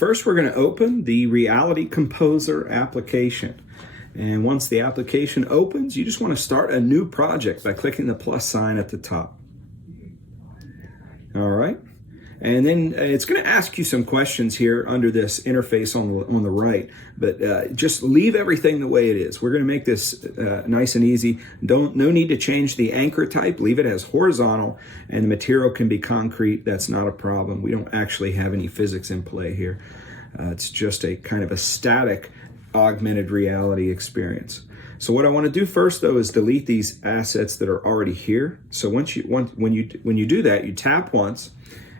first we're going to open the Reality Composer application. And once the application opens, you just want to start a new project by clicking the plus sign at the top. All right. And then it's going to ask you some questions here under this interface on the right, but just leave everything the way it is. We're going to make this nice and easy. No need to change the anchor type. Leave it as horizontal, and the material can be concrete. That's not a problem. We don't actually have any physics in play here. It's just a kind of a static augmented reality experience. So what I want to do first, though, is delete these assets that are already here. So when you do that, you tap once,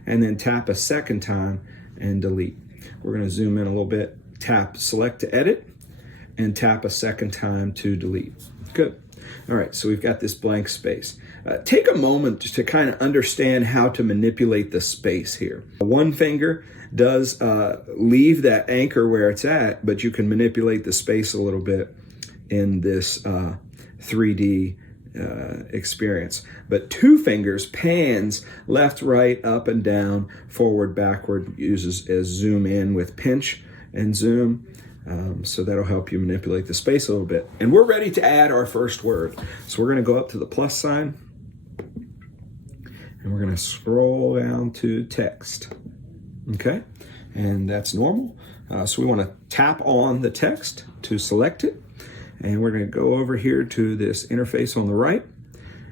and then tap a second time and delete. We're going to zoom in a little bit, tap select to edit, and tap a second time to delete. Good. All right, so we've got this blank space. Take a moment to kind of understand how to manipulate the space here. One finger does leave that anchor where it's at, but you can manipulate the space a little bit in this 3D experience. But two fingers pans left, right, up and down, forward, backward, uses as zoom in with pinch and zoom. So that'll help you manipulate the space a little bit. And we're ready to add our first word. So we're going to go up to the plus sign, and we're going to scroll down to text. Okay, and that's normal. So we want to tap on the text to select it. And we're going to go over here to this interface on the right,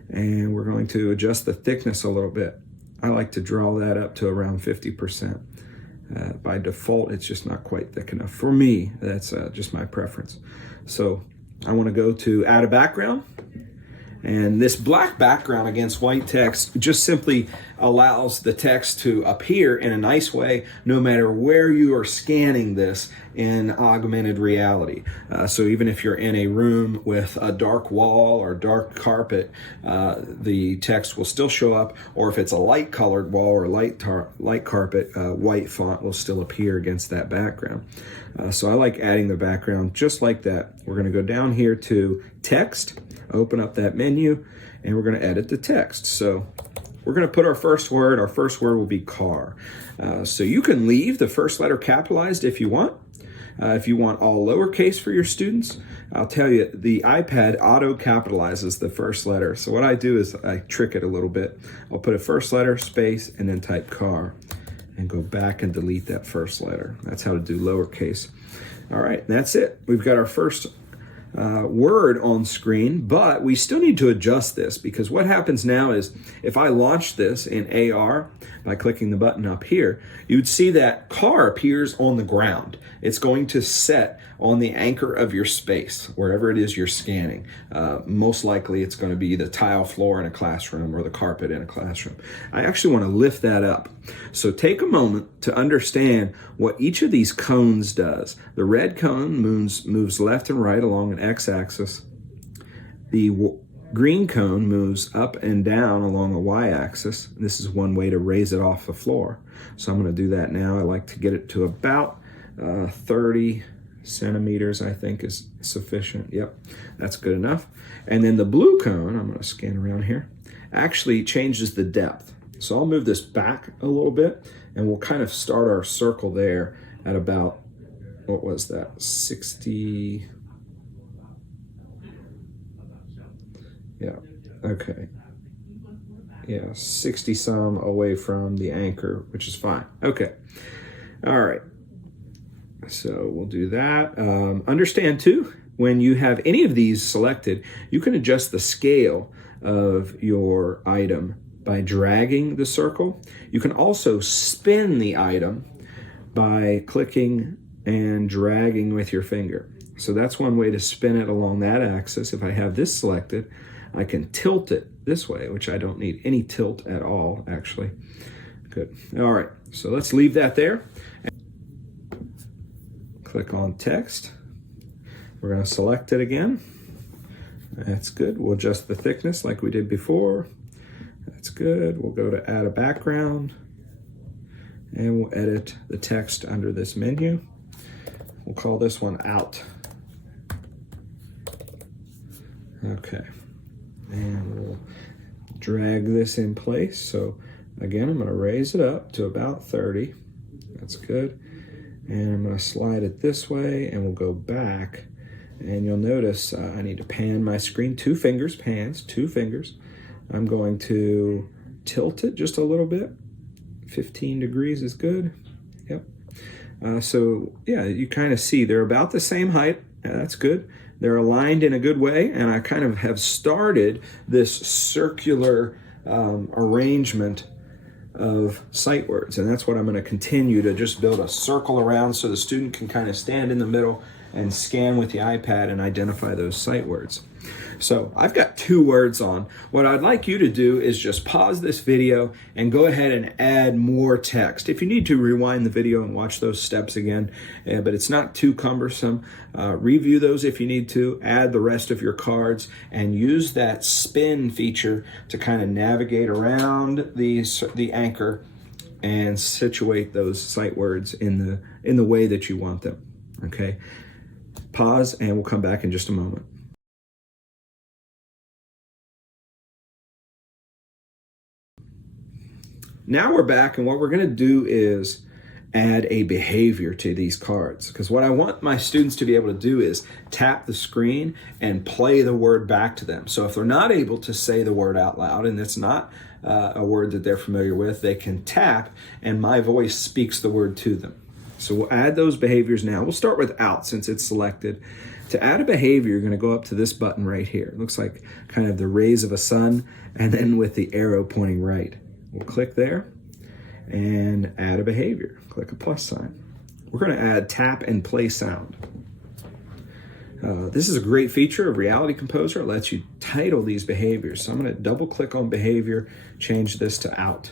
and we're going to adjust the thickness a little bit. I like to draw that up to around 50%. By default, it's just not quite thick enough. For me, that's just my preference. So I want to go to add a background. And this black background against white text just simply allows the text to appear in a nice way no matter where you are scanning this in augmented reality. So even if you're in a room with a dark wall or dark carpet, the text will still show up, or if it's a light colored wall or light carpet, white font will still appear against that background. So I like adding the background just like that. We're going to go down here to text, open up that menu, and we're going to edit the text. So we're going to put our first word. Our first word will be car. So you can leave the first letter capitalized if you want. If you want all lowercase for your students, I'll tell you, the iPad auto capitalizes the first letter. So what I do is I trick it a little bit. I'll put a first letter, space, and then type car, and go back and delete that first letter. That's how to do lowercase. All right, that's it. We've got our first word on screen, but we still need to adjust this, because what happens now is if I launch this in AR by clicking the button up here, you'd see that car appears on the ground. It's going to set on the anchor of your space, wherever it is you're scanning. Most likely it's going to be the tile floor in a classroom or the carpet in a classroom. I actually want to lift that up. So take a moment to understand what each of these cones does. The red cone moves left and right along an x-axis. The green cone moves up and down along a y-axis. This is one way to raise it off the floor. So I'm going to do that now. I like to get it to about 30 centimeters, I think, is sufficient. Yep, that's good enough. And then the blue cone, I'm going to scan around here, actually changes the depth. So I'll move this back a little bit, and we'll kind of start our circle there at about, what was that, 60? Yeah, okay. Yeah, 60 some away from the anchor, which is fine. Okay, all right. So we'll do that. Understand too, when you have any of these selected, you can adjust the scale of your item by dragging the circle. You can also spin the item by clicking and dragging with your finger. So that's one way to spin it along that axis. If I have this selected, I can tilt it this way, which I don't need any tilt at all, actually. Good. All right, so let's leave that there. Click on text. We're going to select it again. That's good. We'll adjust the thickness like we did before. That's good. We'll go to add a background, and we'll edit the text under this menu. We'll call this one out. Okay. And we'll drag this in place. So again, I'm going to raise it up to about 30. That's good. And I'm going to slide it this way, and we'll go back. And you'll notice I need to pan my screen. 2 fingers, pans, 2 fingers. I'm going to tilt it just a little bit. 15 degrees is good. Yep. So yeah, you kind of see they're about the same height. That's good. They're aligned in a good way, and I kind of have started this circular arrangement of sight words, and that's what I'm going to continue to just build a circle around so the student can kind of stand in the middle and scan with the iPad and identify those sight words. So I've got 2 words on. What I'd like you to do is just pause this video and go ahead and add more text. If you need to, rewind the video and watch those steps again, but it's not too cumbersome. Review those if you need to, add the rest of your cards, and use that spin feature to kind of navigate around the anchor and situate those sight words in the way that you want them. Okay? Pause, and we'll come back in just a moment. Now we're back, and what we're going to do is add a behavior to these cards, because what I want my students to be able to do is tap the screen and play the word back to them. So if they're not able to say the word out loud, and it's not a word that they're familiar with, they can tap and my voice speaks the word to them. So we'll add those behaviors now. We'll start with out since it's selected. To add a behavior, you're going to go up to this button right here. It looks like kind of the rays of a sun, and then with the arrow pointing right. We'll click there and add a behavior. Click a plus sign. We're going to add tap and play sound. This is a great feature of Reality Composer. It lets you title these behaviors. So I'm going to double click on behavior, change this to out.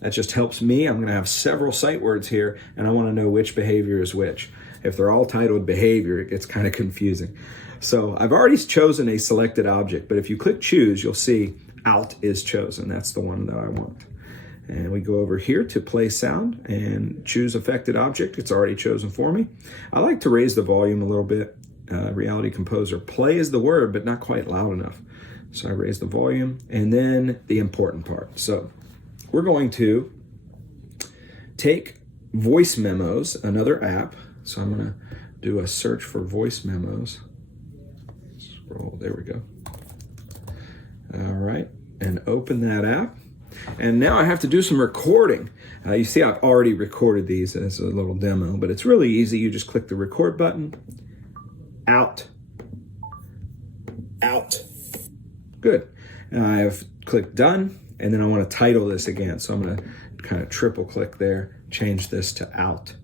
That just helps me. I'm going to have several sight words here, and I want to know which behavior is which. If they're all titled behavior, it gets kind of confusing. So I've already chosen a selected object, but if you click choose, you'll see out is chosen. That's the one that I want. And we go over here to play sound and choose affected object. It's already chosen for me. I like to raise the volume a little bit. Reality Composer, play is the word, but not quite loud enough. So I raise the volume, and then the important part. So we're going to take voice memos, another app. So I'm going to do a search for voice memos. Scroll, there we go. All right, and open that app. And now I have to do some recording. You see I've already recorded these as a little demo, but it's really easy. You just click the record button. Out. Out. Good. And I have clicked done, and then I want to title this again. So I'm going to kind of triple click there, change this to out.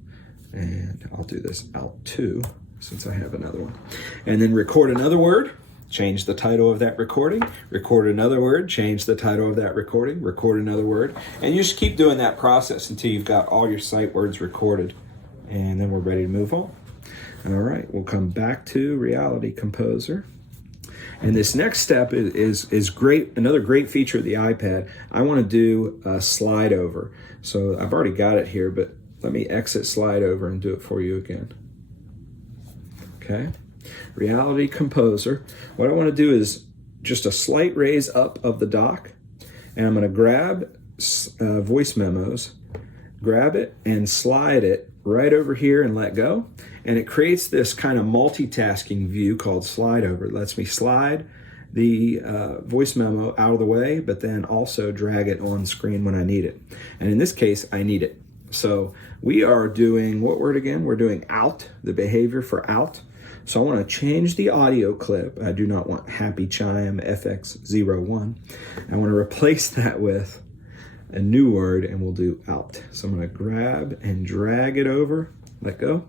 And I'll do this out 2 since I have another one. And then record another word. Change the title of that recording, record another word, change the title of that recording, record another word, and you just keep doing that process until you've got all your sight words recorded, and then we're ready to move on. All right, we'll come back to Reality Composer. And this next step is great, another great feature of the iPad. I want to do a slide over. So I've already got it here, but let me exit slide over and do it for you again. Okay. Reality Composer. What I want to do is just a slight raise up of the dock, and I'm going to grab voice memos, grab it and slide it right over here and let go, and it creates this kind of multitasking view called slide over. It lets me slide the voice memo out of the way, but then also drag it on screen when I need it. And in this case, I need it. So we are doing what word again? We're doing out, the behavior for out. So I want to change the audio clip. I do not want Happy Chime FX01. I want to replace that with a new word, and we'll do out. So I'm going to grab and drag it over, let go.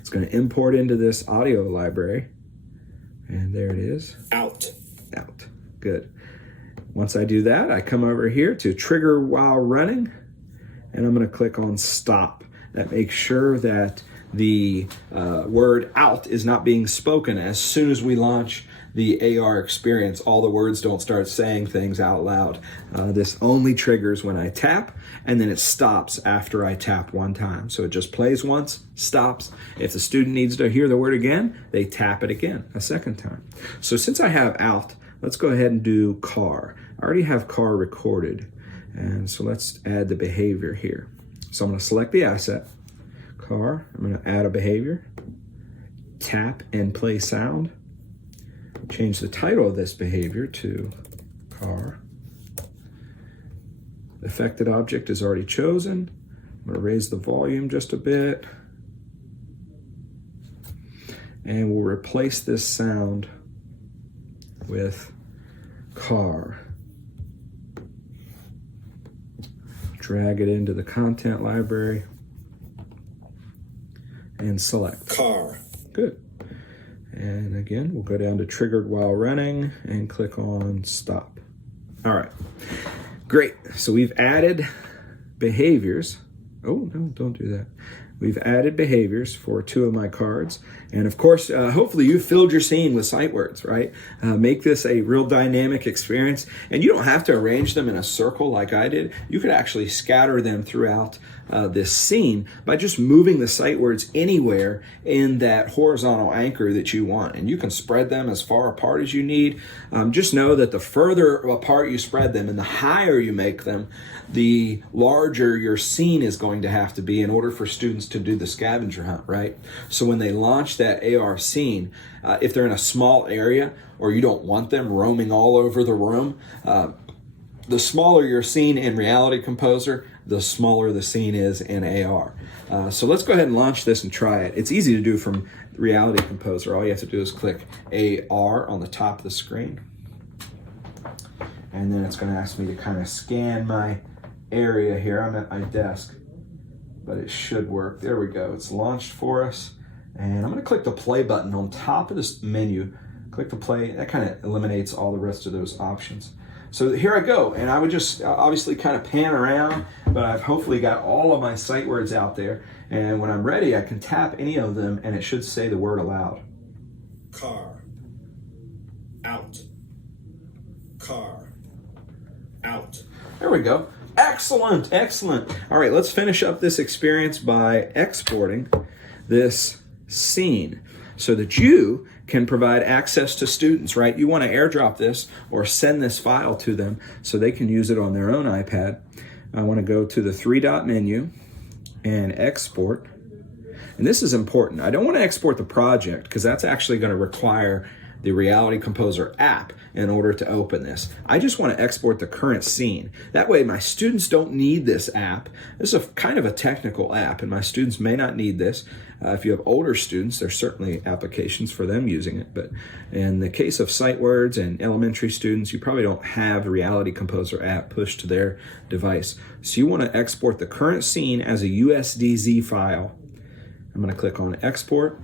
It's going to import into this audio library. And there it is. Out. Out. Good. Once I do that, I come over here to trigger while running, and I'm going to click on stop. That makes sure that the word out is not being spoken as soon as we launch the AR experience. All the words don't start saying things out loud. This only triggers when I tap, and then it stops after I tap one time. So it just plays once, stops. If the student needs to hear the word again, they tap it again a second time. So since I have out, let's go ahead and do car. I already have car recorded, and so let's add the behavior here. So I'm going to select the asset, car. I'm going to add a behavior. Tap and play sound. Change the title of this behavior to car. The affected object is already chosen. I'm going to raise the volume just a bit. And we'll replace this sound with car. Drag it into the content library and select car. Good. And again, we'll go down to triggered while running and click on stop. All right, great. So we've added behaviors. Oh, no, don't do that. We've added behaviors for 2 of my cards. And of course, hopefully you filled your scene with sight words, right? Make this a real dynamic experience. And you don't have to arrange them in a circle like I did. You could actually scatter them throughout this scene by just moving the sight words anywhere in that horizontal anchor that you want. And you can spread them as far apart as you need. Just know that the further apart you spread them and the higher you make them, the larger your scene is going to have to be in order for students to do the scavenger hunt, right? So when they launch that AR scene, if they're in a small area or you don't want them roaming all over the room, the smaller your scene in Reality Composer, the smaller the scene is in AR. So let's go ahead and launch this and try it. It's easy to do from Reality Composer. All you have to do is click AR on the top of the screen. And then it's going to ask me to kind of scan my area here. I'm at my desk, but it should work. There we go. It's launched for us. And I'm going to click the play button on top of this menu. Click the play. That kind of eliminates all the rest of those options. So here I go, and I would just obviously kind of pan around, but I've hopefully got all of my sight words out there. And when I'm ready, I can tap any of them, and it should say the word aloud. Car. Out. Car. Out. There we go. Excellent, excellent. All right, let's finish up this experience by exporting this scene so that you can provide access to students, right? You want to airdrop this or send this file to them so they can use it on their own iPad. I want to go to the 3-dot menu and export. And this is important. I don't want to export the project because that's actually going to require the Reality Composer app in order to open this. I just want to export the current scene. That way my students don't need this app. This is a kind of a technical app and my students may not need this. If you have older students, there's certainly applications for them using it. But in the case of sight words and elementary students, you probably don't have the Reality Composer app pushed to their device. So you want to export the current scene as a USDZ file. I'm going to click on export.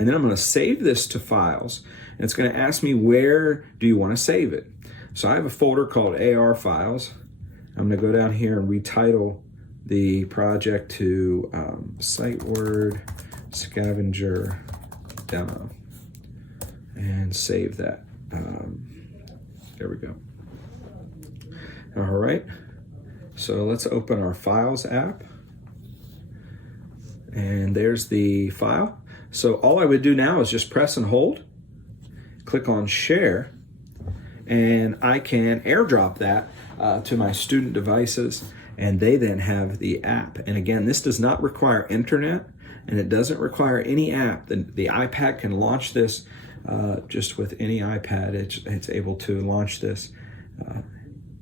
And then I'm going to save this to files, and it's going to ask me where do you want to save it. So I have a folder called AR files. I'm going to go down here and retitle the project to sight word scavenger demo and save that. There we go. All right, so let's open our files app, and there's the file. So all I would do now is just press and hold, click on share, and I can airdrop that to my student devices, and they then have the app. And again, this does not require internet, and it doesn't require any app. The iPad can launch this just with any iPad. It's able to launch this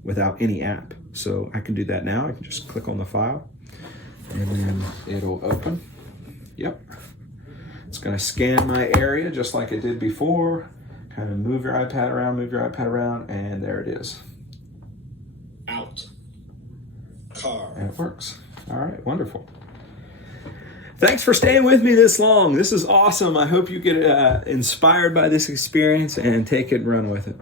without any app. So I can do that now. I can just click on the file, and then it'll open. Yep. It's going to scan my area just like it did before. Kind of move your iPad around, and there it is. Out. Car. And it works. All right, wonderful. Thanks for staying with me this long. This is awesome. I hope you get inspired by this experience and take it and run with it.